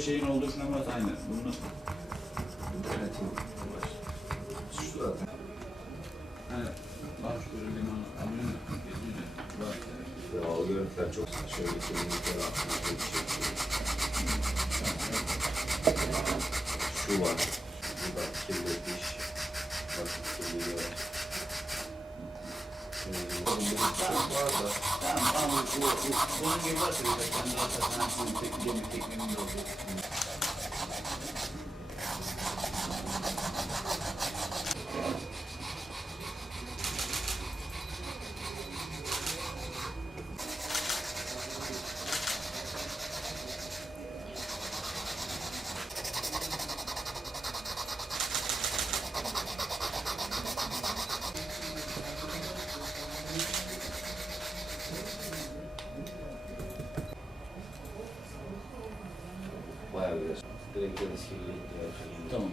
şeyin olduğu şuna aynı. Bunu var. Şu zaten. hani bak şöyle liman alıyor. Geziyor. Bak. Ya o görüntüler çok şöyle bir şey. Şu var. Burada kirletmiş. Bak kirliliği var. Там, там, bir direkt deniz kirliliği yapacağım. Tamam.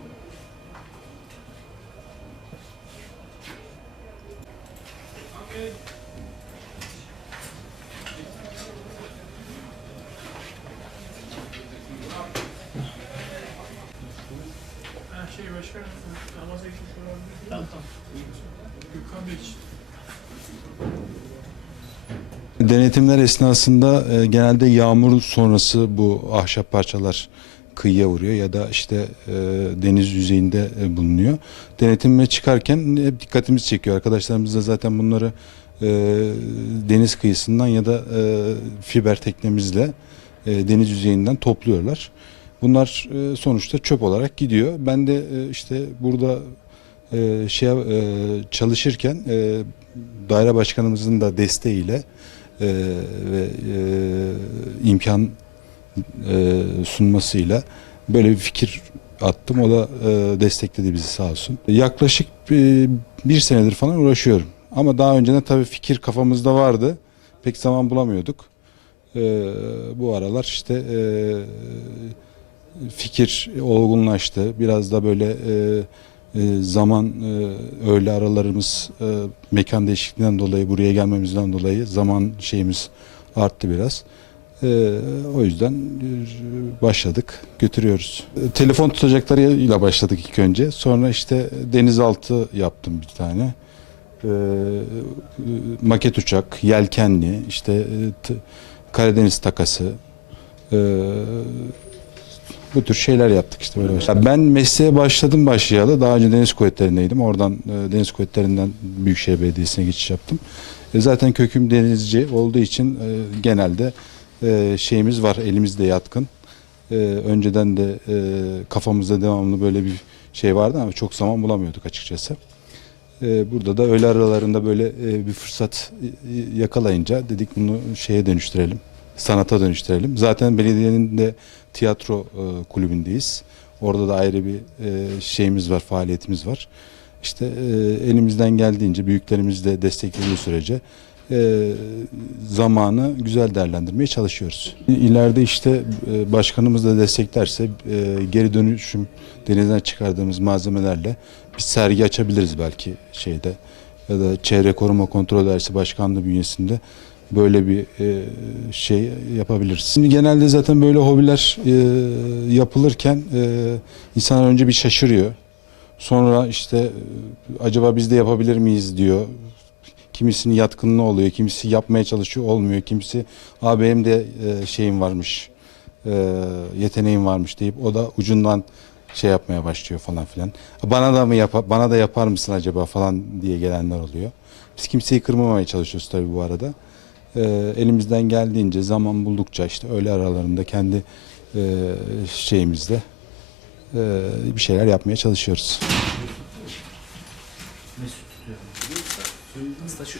Ha şey başka namaz ekip olabilir. Tamam tamam. Gürkan Bey için. Denetimler esnasında e, genelde yağmur sonrası bu ahşap parçalar kıyıya vuruyor ya da işte e, deniz yüzeyinde e, bulunuyor. Denetime çıkarken hep dikkatimiz çekiyor. Arkadaşlarımız da zaten bunları e, deniz kıyısından ya da e, fiber teknemizle e, deniz yüzeyinden topluyorlar. Bunlar e, sonuçta çöp olarak gidiyor. Ben de e, işte burada e, şey e, çalışırken e, daire başkanımızın da desteğiyle e, ve e, imkan e, sunmasıyla böyle bir fikir attım. O da e, destekledi bizi sağ olsun. Yaklaşık bir, bir senedir falan uğraşıyorum. Ama daha önceden tabii fikir kafamızda vardı. Pek zaman bulamıyorduk. E, bu aralar işte e, fikir olgunlaştı. Biraz da böyle e, e, zaman e, öğle aralarımız e, mekan değişikliğinden dolayı buraya gelmemizden dolayı zaman şeyimiz arttı biraz. E, o yüzden e, başladık, götürüyoruz. E, telefon tutacaklarıyla başladık ilk önce. Sonra işte denizaltı yaptım bir tane. E, e, maket uçak, yelkenli, işte e, Karadeniz takası, bu tür şeyler yaptık işte böyle. başladık. Ben mesleğe başladım başlayalı. Daha önce Deniz Kuvvetleri'ndeydim. Oradan e, Deniz Kuvvetleri'nden Büyükşehir Belediyesi'ne geçiş yaptım. E, zaten köküm denizci olduğu için e, genelde şeyimiz var elimizde yatkın. Önceden de kafamızda devamlı böyle bir şey vardı ama çok zaman bulamıyorduk açıkçası. Burada da öğle aralarında böyle bir fırsat yakalayınca dedik bunu şeye dönüştürelim. Sanata dönüştürelim. Zaten belediyenin de tiyatro e, kulübündeyiz. Orada da ayrı bir e, şeyimiz var, faaliyetimiz var. İşte e, elimizden geldiğince büyüklerimiz de desteklediği sürece e, zamanı güzel değerlendirmeye çalışıyoruz. İleride işte e, başkanımız da desteklerse e, geri dönüşüm denizden çıkardığımız malzemelerle bir sergi açabiliriz belki şeyde ya da Çevre Koruma Kontrol Dairesi Başkanlığı bünyesinde böyle bir e, şey yapabiliriz. Şimdi genelde zaten böyle hobiler e, yapılırken e, insanlar önce bir şaşırıyor. Sonra işte e, acaba biz de yapabilir miyiz diyor. Kimisinin yatkınlığı oluyor, kimisi yapmaya çalışıyor olmuyor, kimisi Aa, de e, şeyim varmış, e, yeteneğim varmış deyip o da ucundan şey yapmaya başlıyor falan filan. Bana da mı yap bana da yapar mısın acaba falan diye gelenler oluyor. Biz kimseyi kırmamaya çalışıyoruz tabii bu arada. E, elimizden geldiğince zaman buldukça işte öğle aralarında kendi e, şeyimizde e, bir şeyler yapmaya çalışıyoruz. Aslında şu